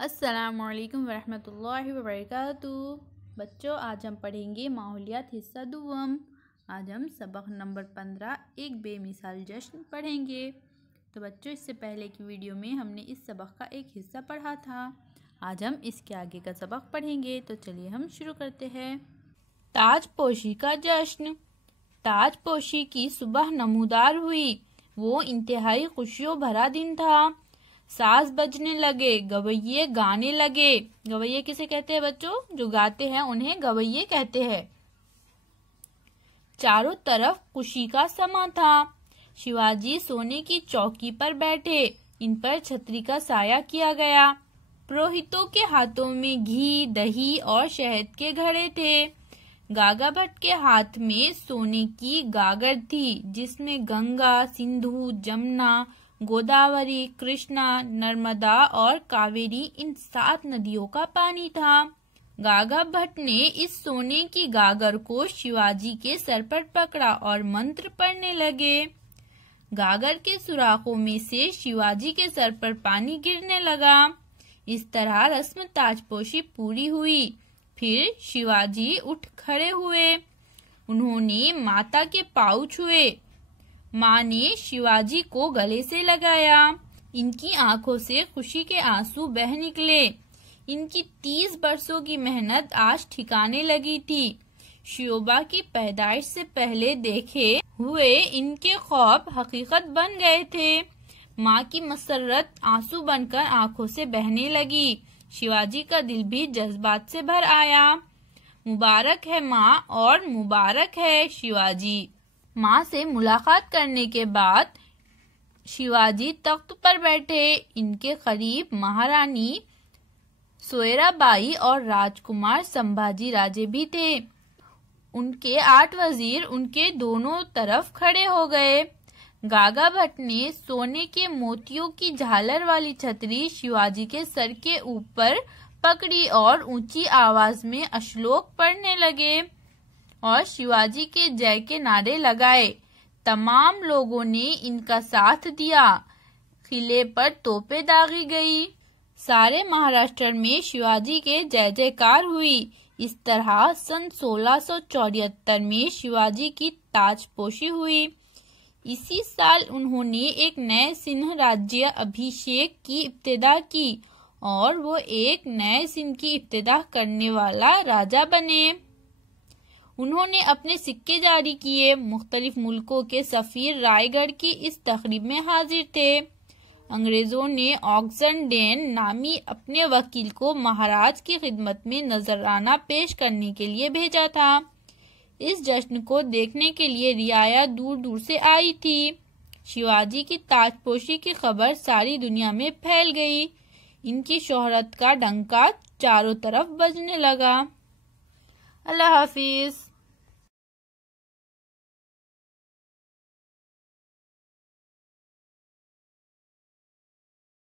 अस्सलामुअलैकुम वरहमतुल्लाहि वबरकातुहू। बच्चों, आज हम पढ़ेंगे माहौलियात हिस्सा दुवम। आज हम सबक नंबर 15 एक बेमिसाल जश्न पढ़ेंगे। तो बच्चों, इससे पहले की वीडियो में हमने इस सबक का एक हिस्सा पढ़ा था। आज हम इसके आगे का सबक पढ़ेंगे। तो चलिए हम शुरू करते हैं। ताजपोशी का जश्न। ताजपोशी की सुबह नमूदार हुई। वो इंतहाई खुशियों भरा दिन था। साज बजने लगे, गवैये गाने लगे। गवैये किसे कहते हैं बच्चों? जो गाते हैं उन्हें गवैये कहते हैं। चारों तरफ खुशी का समा था। शिवाजी सोने की चौकी पर बैठे। इन पर छतरी का साया किया गया। पुरोहितों के हाथों में घी, दही और शहद के घड़े थे। गागा भट्ट के हाथ में सोने की गागर थी, जिसमें गंगा, सिंधु, जमुना, गोदावरी, कृष्णा, नर्मदा और कावेरी इन 7 नदियों का पानी था। गागा भट्ट ने इस सोने की गागर को शिवाजी के सर पर पकड़ा और मंत्र पढ़ने लगे। गागर के सुराखों में से शिवाजी के सर पर पानी गिरने लगा। इस तरह रस्म ताजपोशी पूरी हुई। फिर शिवाजी उठ खड़े हुए। उन्होंने माता के पाँव छुए। माँ ने शिवाजी को गले से लगाया। इनकी आंखों से खुशी के आंसू बह निकले। इनकी 30 बरसों की मेहनत आज ठिकाने लगी थी। शियोबा की पैदाइश से पहले देखे हुए इनके ख्वाब हकीकत बन गए थे। माँ की मसरत आंसू बनकर आंखों से बहने लगी। शिवाजी का दिल भी जज्बात से भर आया। मुबारक है माँ और मुबारक है शिवाजी। माँ से मुलाकात करने के बाद शिवाजी तख्त पर बैठे। इनके करीब महारानी सोयराबाई और राजकुमार संभाजी राजे भी थे। उनके 8 वजीर उनके दोनों तरफ खड़े हो गए। गागा भट्ट ने सोने के मोतियों की झालर वाली छतरी शिवाजी के सर के ऊपर पकड़ी और ऊंची आवाज में अश्लोक पढ़ने लगे और शिवाजी के जय के नारे लगाए। तमाम लोगों ने इनका साथ दिया। किले पर तोपें दागी गई। सारे महाराष्ट्र में शिवाजी के जय जयकार हुई। इस तरह सन 1674 में शिवाजी की ताजपोशी हुई। इसी साल उन्होंने एक नए सिंह राज्य अभिषेक की इब्तिदा की और वो एक नए सिंह की इब्तिदा करने वाला राजा बने। उन्होंने अपने सिक्के जारी किए। मुख्तलिफ मुल्कों के सफीर रायगढ़ की इस तकरीब में हाजिर थे। अंग्रेजों ने ऑक्सनडेन नामी अपने वकील को महाराज की खिदमत में नजराना पेश करने के लिए भेजा था। इस जश्न को देखने के लिए रियाया दूर दूर से आई थी। शिवाजी की ताजपोशी की खबर सारी दुनिया में फैल गई। इनकी शोहरत का डंका चारों तरफ बजने लगा। अल्लाह हाफिज।